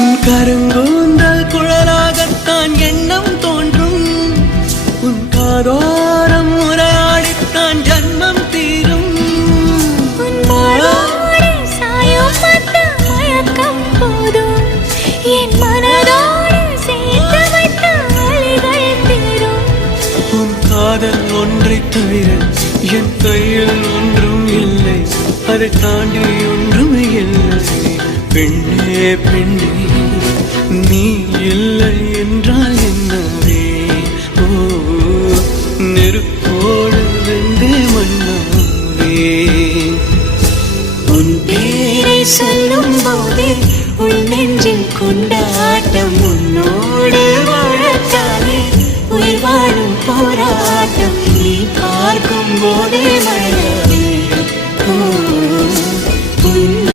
உன் கருங்கூந்தல் குழலாகத்தான் எண்ணம் தோன்றும். உன் காதோரம் உரையாடித்தான் ஜன்மம் தீரும். என் மனதோடு சேர்த்து வைத்த வழிகள் தீரும். உன் காதல் ஒன்றை தவிர என் கையில் ஒன்றும் இல்லை, அதை தாண்டி ஒன்றும் இல்லை. பெண்ணே பெண்ணே நீ இல்லை என்றால் என்னவே? ஓ நெருப்போடு வெந்தே மண்ணாவே. உன் பேரை சொல்லும் போதே உன் நெஞ்சில் கொண்டாட்டம். உன்னோடு வாழத்தானே உயிர் வாழும் போராட்டம். நீ பார்க்கும் போதே மழை